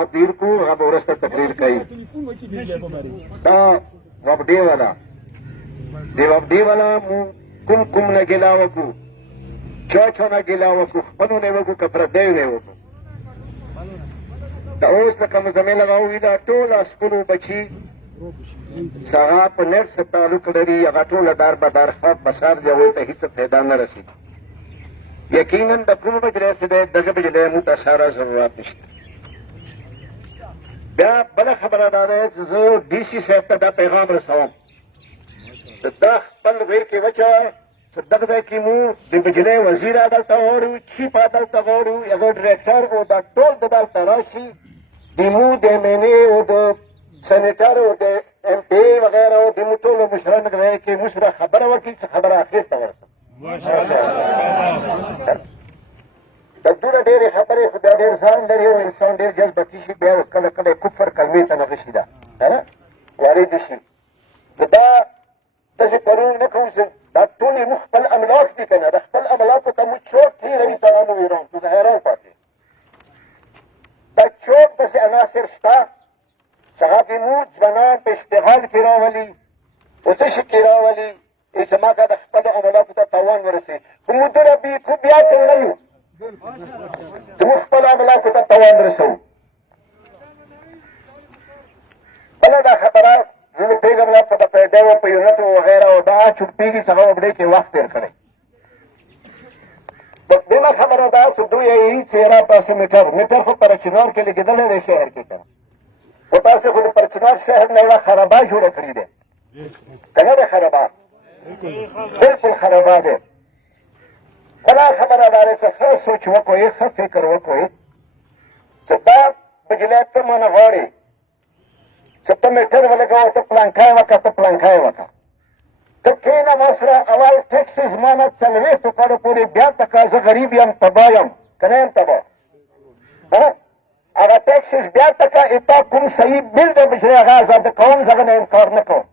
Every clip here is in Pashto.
تقریر کو هغه ورسته تقریر کوي دا وابډې والا دی وابډې والا مو کوم نه ګیلا وکړو چا نه ګیلا وکړو خپلو نه وکړو که پردیو نه وکړو دا اوس لکه مزمې لګاو دا ټول خپلو بچي هغه په نر سره تعلق لري هغه ټوله دار بدار خط بسار دی هغوی ته هېڅ فایده نه رسېږي یقینا د کوم مجلس دی دغه مجلس موږ ته ساره ضرورت نشته بیا بله خبره دا ده چې زه ډي سي صاحب ته دا پیغام رسوم دا خپل غیر کې وچوه چې دغه ځای کې مو د بجلۍ وزیر دلته غواړو چیف دلته غواړو هغه ډیرکټر او دا ټول د دلته راشي د مو د مینې او د سینیټر او د ایم پی وغیره او د مو ټولو مشرانو د ځای کې موږ سره خبره وکړي چې خبره اخر ته ورسوم د دونه ډېرې خبرې خو بیا ډېر ځان لري او انسان ډېر جذبتي شي بیا کله کله کفر کلمې ته نغه شي دا وارد شي نو دا داسې کارونه نه کوو چې دا ټولې موږ خپل املاک دي که نه د خپل املاکو ته موږ چوک تېروي سره مو ویران خو زه حیران پاتې دا چوک داسې عناصر شته چې هغه د موږ ځوانان په اشتغال کې راولي په څه شي کې راولي زما که د خپلو عملاقو ته تاوان ورسوي خو موږ دونه خو بیا ته نه یو چې موږ خپلو عملاقو ته تاوان رسوو بله دا خبره زه د پېږم لا په د پیډیو په یونټو وغیره او دا چوپېږي چې هغه وګړۍ کې وخت تېر کړی بله خبره دا چې دوی یې څېره تاسو میټر خو پر چنار کې لګېدلی دی شهر کې که خو تاسې خو د پر چنار شهر نه یوه خرابه جوړه کړې دی که نه دی خرابه بالکل خرابه دی بله خبره دا دی چې ښه سوچ وکړئ ښه فکر وکړئ چې دا بجلی څه مانه غواړي چې ته میټر ولګوه ته پلانکی وکړه ته پلانکی وکړه ته کښېنه ما سره اول ټیکسي زما نه 40 کاله پورې بیا تکه زه غریب یم تباه یم که نه یم تباه هغه ټیکسس بیا تکه تا کوم صحیح بل دی بجلی هغه ازاده کوم زه هغه نه انکار نه کوم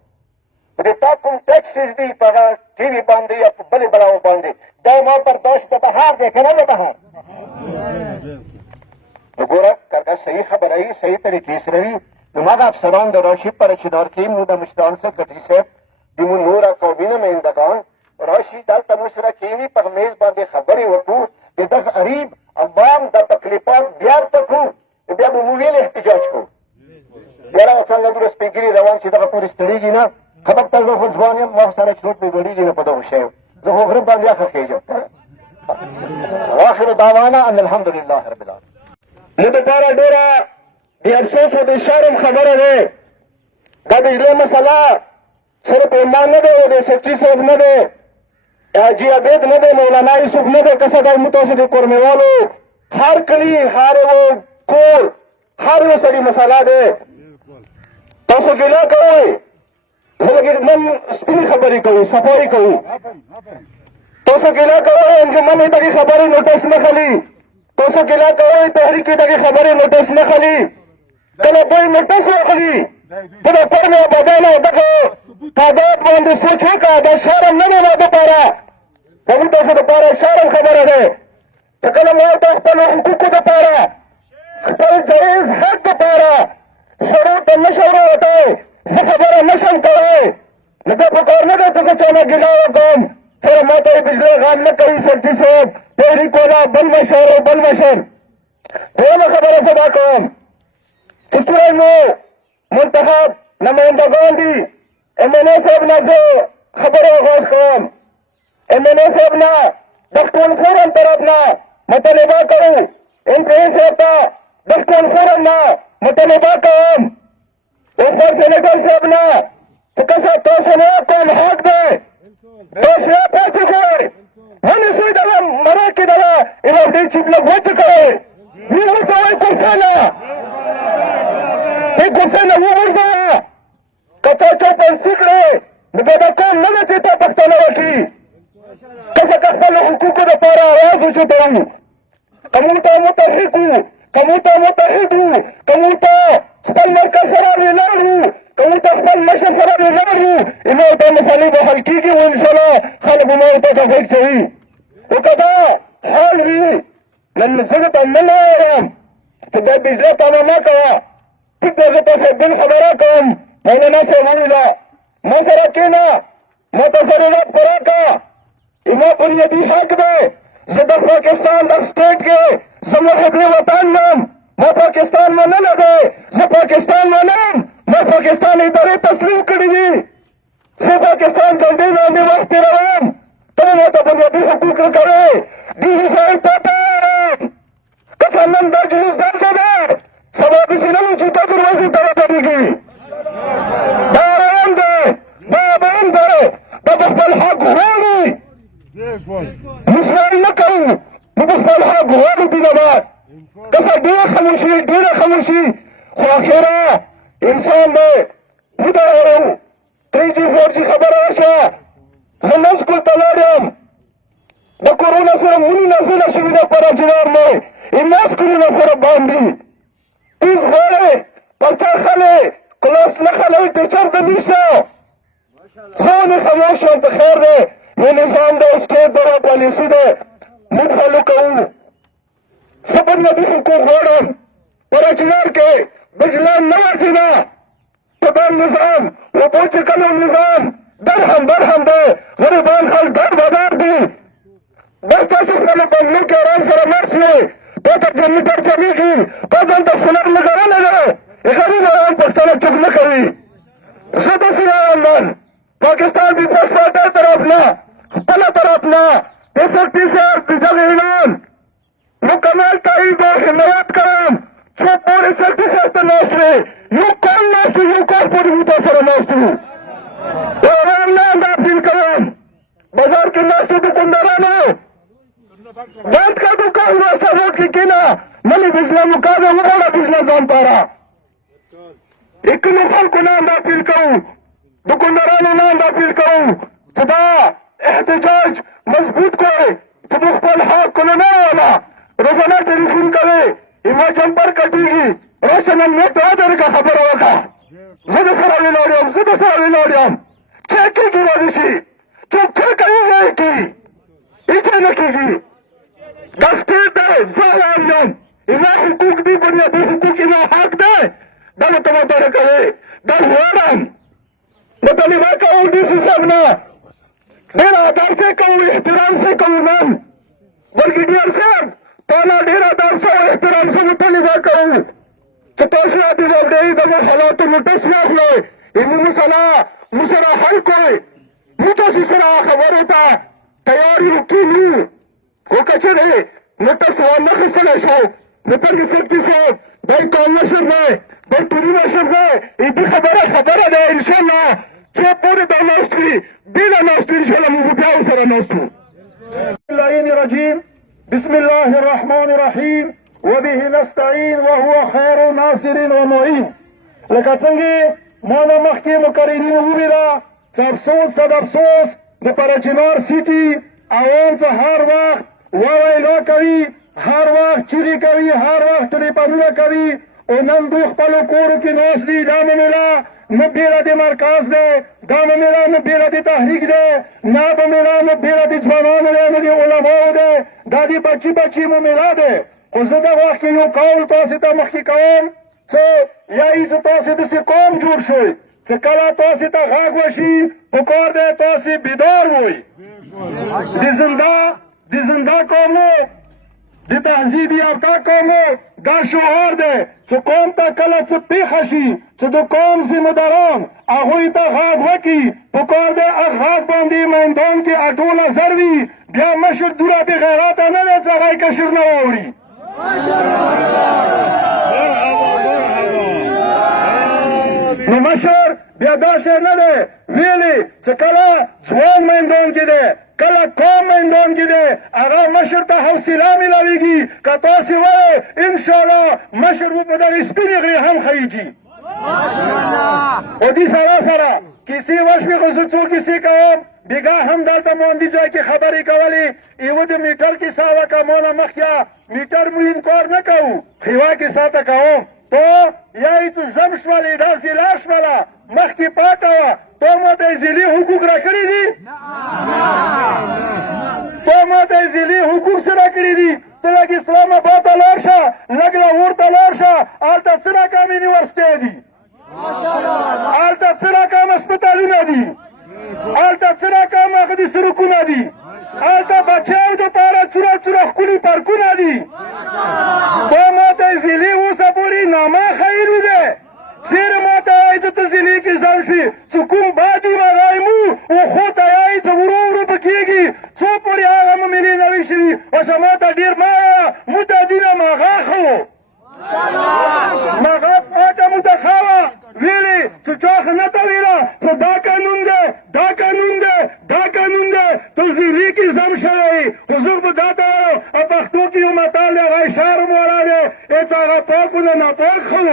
خو د تا کوم ټیکسس دي په هغه ټي وي باندې یا په بلې بلاو باندې دا ما برداشت د بهار دی که نه د بهار نو ګوره که دا صحیح خبره وي صحیح طریقې سره وي نو ما د افسران د راشي پر چنار کې مو د مشران سکرټري صاحب د مو نوره قومي نمایندګان راشي دلته مو سره کښېني په میز باندې خبرې وکړو د دغه غریب عوام د تکلیفات بیا ورته کړو بیا به مو ویل احتجاج کوو بیا راغه څنګه دومره سپین ګیري روان چې دغه پورې ستړېږي نه خبر ته زه خو ځوان یم ما سره چروټ مې ګډېږي نه په دغو شیو زه خو غره باندې یخه خېږم واخر دعوانا ان الحمد لله رب العالمین مو دپاره ډېره د افسوس او د شرم خبره دی دا بجلی مسله صرف ایمان نه دی او د سچي صاحب نه دی حاجي عبید نه دی مولانا یوسف نه دی که څه ډول موږ تاسو د کورمېوالو هر کلي هر یو کور هر یو سړي مسله دی تاسو ګیله کوئ زه لږ نن سپینې خبرې کوو صفایي کوو تاسو ګیله کوئ انجمن یې دغې خبرې نوټس نه خلي تاسو ګیله کوئ تحریک یې دغې خبرې نوټس نه خلي کله دوی نوټس واخلي په د قرن آبادان او دغه تعداد باندې سوچ وکړه دا شرم نه دی ما دپاره زموږ تاسو دپاره شرم خبره دی چې کله ما ورته خپلو حقوقو دپاره خپل جایز حق دپاره سړو ته نه شم راوتی زه خبره نه شم کوی نو دا پکار نه ده چې زه چا نه ګیله وکړم سره ما ته یې بجلی غم نه کوي سلټي صاحب تحریک والا بل مشر او بل مشر دویمه خبره زه دا کوم چې څومره مو منتخب نمایندګان دي ایم این اے صاحب نه زه خبرې آغاز کوم ایم این اے صاحب نه د ټول فورم طرف نه مطالبه کوو ایم پی اے صاحب ته د ټول فورم نه مطالبه کوم اوسر سینیټر صاحب نه چې که څه تاسو نه کوم حق دی تاسو یې پوهېږئ ونیسئ دغه مرګ کې دغه انرژي چیپ نه ګوتې کوئ ویې ورکوئ کرسۍ نه دې کرسۍ نه وغورځوه که تا چا پنسي کړې نو بیا دا کار نه ده چې تا پښتانه وکړي که څه که خپلو حقوقو دپاره اواز اوچتوو که مونږ ته متحد وو که مونږ ته متحد وو که مونږ ته خپل مرکز سره ولاړ وو که مونږ ته خپل مشر سره ولاړ وو نو دا مسالې به حل کېږي او انشاءالله خلک به ما ورته غږ کوي خو که دا حال وي نن زه درته نه وایم چې دا بجلی تمه مه کوه. ټیک دی، زه تاسو بل خبره کوم. مولانا صاحب وویله ما سره کښېنه، ما ته ضرورت پوره کړه، زما بنیادي حق دی. زه د پاکستان د سټیټ کې زه محب وطن یم. ما پاکستان منلی دی، زه پاکستان منم. ما پاکستان ادارې تسلیم کړي دي. زه پاکستان جنډې لاندې وخت تېروم، ته ما ته بنیادي حقوق راکوې. دې حساب ته تیار یم. که څه نن دا جلوس دلته دی، سبا د سینلو جوته دروازې ته ودرېږي. دا روان دی، دا بند دی، دا به خپل حق غواړي. موږ ویل نه کوو، موږ خپل حق غواړو. دینه بعد که څه ډېره خاموشي ډېره خاموشي، خو اخره انسان دی. موږ دا وایو 3G 4G خبره وشوه، زه نسکل ته لاړم. د کورونا سره مونې نازله شوي ده په راجوار مې، ماسکونه سره باندې تیز غواړې پرچا خلې کلاس نه خلې ټیچر ته نشته. زه ونې خاموش یم، ته خیر دی. یو نظام د اسټیټ د را پالیسي دی، موږ فالو کوو. زه بنیادي حقوق غواړم. په راجوار کې بجلان نه ورځېده، طبعا نظام اوبو چې کوم نظام درهم برهم دی، غریبان خلک در بدار دي. بس تاسو خپله بنګلو کې ارام سره مړ شوې، تا ته جنریټر چلېږي، تا ځان ته سولر لګولی دی. غریب عوام پښتانه چوپ نه کوي. زه داسې وایم نن پاکستان پیپلز پارټۍ طرف نه خپله طرف نه SST صاحب د دغه اعلان مکمل تایید او حمایت کوم. څو پورې SST صاحب ته ناست وې، یو کال ناست وو، یو کال پورې موږ سره ناست وو. وایم نه دا اپیل کوم، بازار کې ناست وو دکاندارانو بند کا دکان واسه روډ کې کېنه، ملي بجله مقابله وغواړه بجله ځان پاره. کلو خلکو نه دا اپیل کوو، دکاندارانو نه دا اپیل کوو چې دا احتجاج مضبوط کړئ، چې موږ خپل حق کلونه والا روزانه ټلیفون کوې، ما جمپر کټېږي، راشه نن مې ته درکه خبره وکړه. زه د سره ولاړ یم، زه د سره ولاړ یم. چې کېږي واده شي، څوک چې کوي وایي کېږي، هېڅ نه کېږي. دا سټیټ دی، زه وایم یم زما حقوق دي، بنیادي حقوق زما حق دی. دا به ته ماته کوې، دا غواړم. د طالبان کوو ډیسي صاحب نه ډېر ادب سے کوو، احترام سے کوو. نن برګیډیر صاحب تا نه ډېر ادب سے او احترام سے مطالبه کوو چې تاسو د ولډۍ دغه حالاتو نوټس واخلئ، علمي مسله موږ سره حل کړئ. موږ تاسو سره خبرو ته تیار یو کېږو. خو که چېرې نوټس وانخیستلی شو نو پرګسټ صاحب دی قوم مشر دی، دی ټولي مشر دی، دې خبره ده انشاءالله څو پورې دا ناست وي، بېله ناست وي انشاءالله موږ بیا ورسره ناست وو. اللعين الرجيم بسم الله الرحمن الرحيم وبه نستعين وهو خير ناصر ومعين. لکه څنګه ما نه مخکې مقررین وویله چې افسوس صد افسوس د پرچنار سیټي عوام څه هر وخت وویلا کوي، هر وخت چیغې کوي، هر وخت ټلیفونونه کوي، او نن دوی خپلو کورو کې ناست دي. دا معامله نه بېله د مرکز دی، دا معامله نه بېله د تحریک دی، نه معامله نه بېله د ځوانانو دی، نه د علماو دی، دا د بچي معامله دی. خو زه دغه وخت کې یو قول تاسې ته مخکې کوم چې یایي چې تاسې داسې قوم جوړ شوئ چې کله تاسې ته غږ وشي پکار دی تاسې بیدار وئ. د زنده قومو د تهذیب یافته قومو دا شعار دی چې قوم ته کله څه پېښه شي چې د قوم ذمهداران هغوی ته غږ وکړي، پکار دی هغه غږ باندې میدان کې اټوله زر وي. بیا مشر دوره بې غیرته نه دی چې هغه یې کشر نه واوري. نو مشر بیا دا شی نه دی ویلي چې کله ځوان میدان کې دی، کله قوم میدان کې دی، هغه مشر ته حوصله میلاویږي. که تاسې وایئ انشاءالله مشر به په دغې سپینې غرې هم خیږي. او دې سره کیسې وشوې، خو زه څو کیسې کوم. بیګاه هم دلته ماندي ځای کې خبرې کولې، یوه د میټر کیسه وکړه، ما نه مخکې میټر مو انکار نه کوو، خو یوه کیسه ته کوم. تو یایي ته زم شولې، دا زیلا شوله، مخکې پاته وه، تو ما ته یې ذیلي حقوق راکړي دي؟ تو ما ته یې ذیلي حقوق څه راکړي دي؟ ته لږ اسلام آباد ته لاړ شه لږ لاهور ته لاړ شه هلته څه ناکام یونیورسټۍ دي هلته څه ناکام هسپتالونه دي هلته څه ناکام هغه دي سړکونه دي هلته بچیو دپاره څوره څوره ښکلي پارکونه دي دا ماته ضلعې اوسه پورې نامه ښیلي دی چېرې ماته وایي چې ته ضلعې کې ځم شي چې کوم باد وي هغه مو وښو ته وایي چې ورو ورو به کېږي څو پورې هغه مو ملي نه وي شوي اوسه ماته ډېر مه وایه متدینه مغه ښه و مغه پاکه متخه وه ویلې چې چا ښه نه ته ویله چې دا قانون دی دا قانون دی دا قانون دی ته ضلعې کې ځم شوی خو زه به دا ته وایم پښتو کې یو متال دی هغه شرم والا دی هېڅ هغه پاک و نه ناپاک ښه و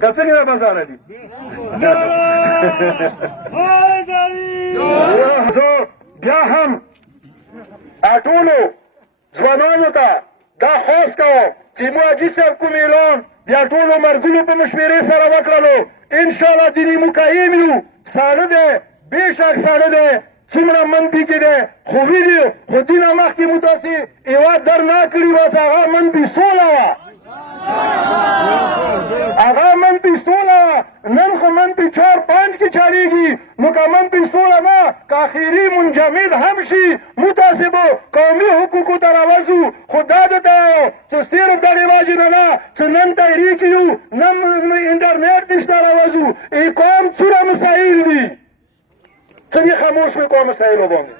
که څنګه د بازاره دي زه بیا هم ټولو ځوانانو ته دا خواست کوم چې مو حاجي صاحب کوم اعلان بیا ټولو مرګونو په مشورې سره وکړلو انشاءالله دیني مقیم یو ساړه دی بېشک ساړه دی څومره من پکې دی خو ویلي خو دینه مخکې مو تاسې هېواد در نه کړي وه چې هغه من بې سوله وه هغه منفي سوله نن خو منفي 4-5 کې چارېږي نو که منفي سوله نه که اخري منجمد هم شي موږ تاسې به قومي حقوقو ته راوځو خو دا درته وایم چې صرف دغې وجې نه نه چې نن تحریک یو نن انټرنېټ نشته راوځو قوم څومره مسایل دي څه دې خاموش وي کوم مسایلو باندې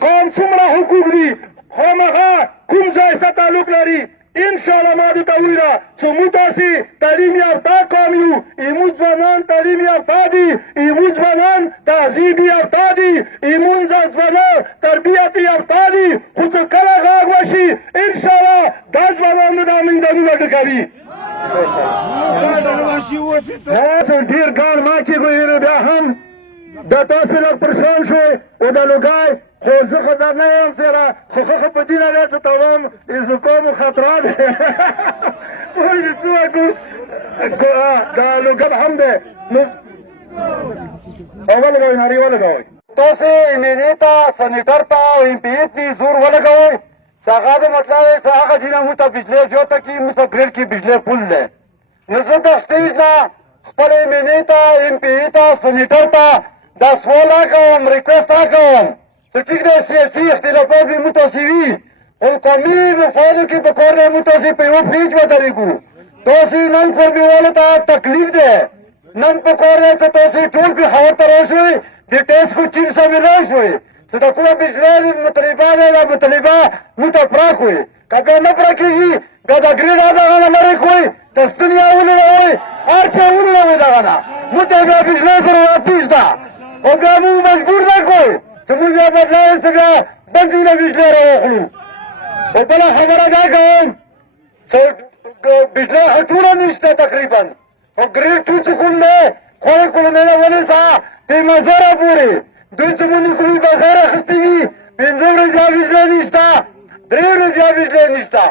قوم څومره حقوق دي خامخا کوم ځای سره تعلق لري انشاءالله ما درته وویله چې موږ تاسې تعلیم یافته قوم یو زموږ ځوانان تعلیم یافته دي زموږ ځوانان تهذیب یافته دي زموږ ځوانان تربیت یافته دي خو چې کله غږ وشي انشاءالله دا ځوانان دا میدانونه ډکوي ډېر ګڼ ما کې ګویلو بیا هم د تاسې لږ پریشان شوی او د لوګی خو زه خو در نه یم سره خو خو په دینه دی چې تمام زکام خطره دی وایي څه وکړو دا لوګب هم دی نو ولګوئ نارې ولګوئ تاسې امیدې ته سنیټر ته او ایم پي ایچ ته زور ولګوئ چې هغه د مطلب دی چې هغه ځینه موږ ته بجلۍ جوړه کړي موږ ته ګریډ کې بجلۍ پول دی نو زه د سټیج نه خپل امیدې ته ایم پي ایچ ته سنیټر ته دا سوال کوم ریکوست کوم چې ټیک دی سیاسي اختلافات وي متاسوي خو قومي مفادو کې په کار دی موږ تاسې په یوه پیج ودرېږو تاسې نن قوميوالو ته تکلیف دی نن په کار دی چې تاسې ټول پېښور ته راشئ د ټیسټ خو چین سمې راشئ چې د کومه بجلۍ مطلبه دی دا مطلبه موږ ته پراک وي که بیا نه پوره کېږي بیا د ګریډ دغه نه مرک وي د ستونیا ولړوئ هر څه ولړوئ دغه نه موږ ته بیا بجلۍ سره واپس ده او بیا موږ مجبور نه کړئ چې موږ بیا بدلاو چې بیا بندونه بجلۍ راواخلو او بله خبره دا کوم چې بجلۍ خو ټوله نشته تقریبا خو ګریډ ټو چې کوم دی خوړ کلمېله ونیسه تې مزاره پورې دوی چې مونږ کومې بازار اخیستي دي 5 ورځې بجلۍ نشته 3 ورځې بجلۍ نشته